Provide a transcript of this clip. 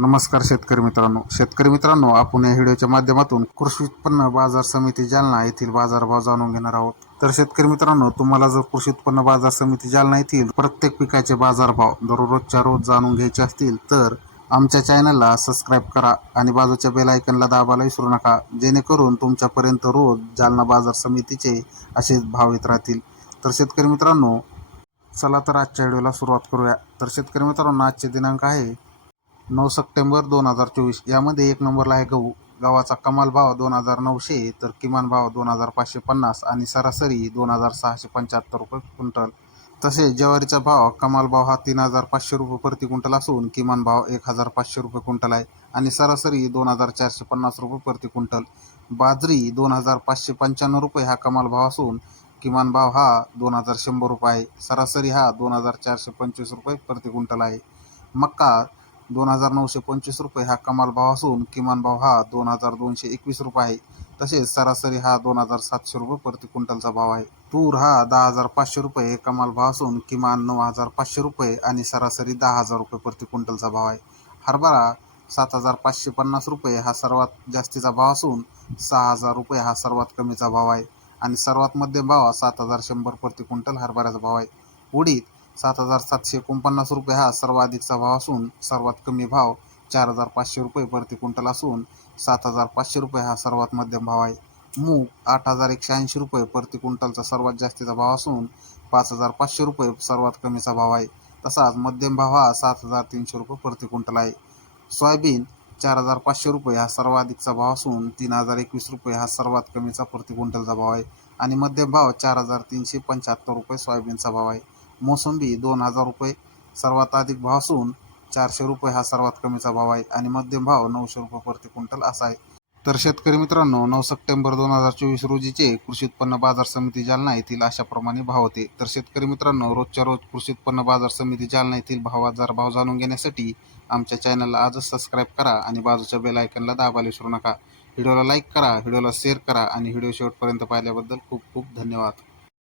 नमस्कार शेतकरी मित्रांनो. शेतकरी मित्रांनो आपण या व्हिडिओच्या माध्यमातून कृषी उत्पन्न बाजार समिती जालना येथील बाजारभाव जाणून घेणार आहोत. तर शेतकरी मित्रांनो तुम्हाला जर कृषी उत्पन्न बाजार समिती जालना येथील प्रत्येक पिकाचे बाजारभाव दररोजच्या रोज जाणून घ्यायचे असतील तर आमच्या चॅनलला सबस्क्राईब करा आणि बाजूच्या बेल आयकनला दाबायला विसरू नका जेणेकरून तुमच्यापर्यंत रोज जालना बाजार समितीचे असेच भाव येत राहतील. तर शेतकरी मित्रांनो चला तर आजच्या व्हिडिओला सुरुवात करूया. तर शेतकरी मित्रांनो आजचे दिनांक आहे नऊ सप्टेंबर दोन हजार चोवीस. यामध्ये एक नंबरला आहे गहू. गव्हाचा कमाल भाव दोन हजार नऊशे तर किमान भाव दोन हजार पाचशे पन्नास आणि सरासरी दोन हजार सहाशे पंच्याहत्तर रुपये क्विंटल. तसेच ज्वारीचा भाव कमाल भाव हा तीन हजार पाचशे रुपये प्रति क्विंटल असून किमान भाव एक हजार पाचशे रुपये क्विंटल आहे आणि सरासरी दोन हजार चारशे पन्नास रुपये प्रति क्विंटल. बाजरी दोन हजार पाचशे पंच्याण्णव रुपये हा कमाल भाव असून किमान भाव हा दोन हजार शंभर रुपये आहे. सरासरी हा दोन हजार चारशे पंचवीस रुपये प्रति क्विंटल आहे. मक्का दोन हजार नऊशे पंचवीस रुपये हा कमाल भाव असून किमान भाव हा दोन हजार दोनशे एकवीस रुपये आहे. तसेच सरासरी हा दोन हजार सातशे रुपये प्रति क्विंटलचा भाव आहे. तूर हा दहा हजार पाचशे रुपये कमाल भाव असून किमान नऊ हजार पाचशे रुपये आणि सरासरी दहा हजार रुपये प्रति क्विंटलचा भाव आहे. हरभरा सात हजार पाचशे पन्नास रुपये हा सर्वात जास्तीचा भाव असून सहा हजार रुपये हा सर्वात कमीचा भाव आहे. आणि सर्वात मध्यम भाव हा सात हजार शंभर प्रति क्विंटल हरभऱ्याचा भाव आहे. उडीद सात हजार सातशे एकोणपन्नास रुपये हा सर्वाधिकचा भाव असून सर्वात कमी भाव चार हजार पाचशे रुपये प्रति क्विंटल असून सात हजार पाचशे रुपये हा सर्वात मध्यम भाव आहे. मूग आठ हजार एकशे ऐंशी रुपये प्रति क्विंटलचा सर्वात जास्तीचा भाव असून पाच हजार पाचशे रुपये सर्वात कमीचा भाव आहे. तसाच मध्यम भाव हा सात हजार तीनशे रुपये प्रति क्विंटल आहे. सोयाबीन चार हजार पाचशे रुपये हा सर्वाधिकचा भाव असून तीन हजार एकवीस रुपये हा सर्वात कमीचा प्रति क्विंटलचा भाव आहे. आणि मध्यम भाव चार हजार तीनशे पंच्याहत्तर रुपये सोयाबीनचा भाव आहे. मोसंबी दोन हजार रुपये सर्वात अधिक भाव असून चारशे रुपये हा सर्वात कमीचा भाव आहे आणि मध्यम भाव नऊशे रुपये प्रति क्विंटल असा आहे. तर शेतकरी मित्रांनो नऊ सप्टेंबर दोन हजार चोवीस रोजीचे कृषी उत्पन्न बाजार समिती जालना येथील अशाप्रमाणे भाव होते. तर शेतकरी मित्रांनो रोजच्या रोज कृषी उत्पन्न बाजार समिती जालना येथील भाव बाजार भाव जाणून घेण्यासाठी आमच्या चॅनलला आजच सबस्क्राईब करा आणि बाजूच्या बेल आयकनला दाबायला विसरू नका. व्हिडिओला लाईक करा व्हिडिओला शेअर करा आणि व्हिडिओ शेवटपर्यंत पाहिल्याबद्दल खूप खूप धन्यवाद.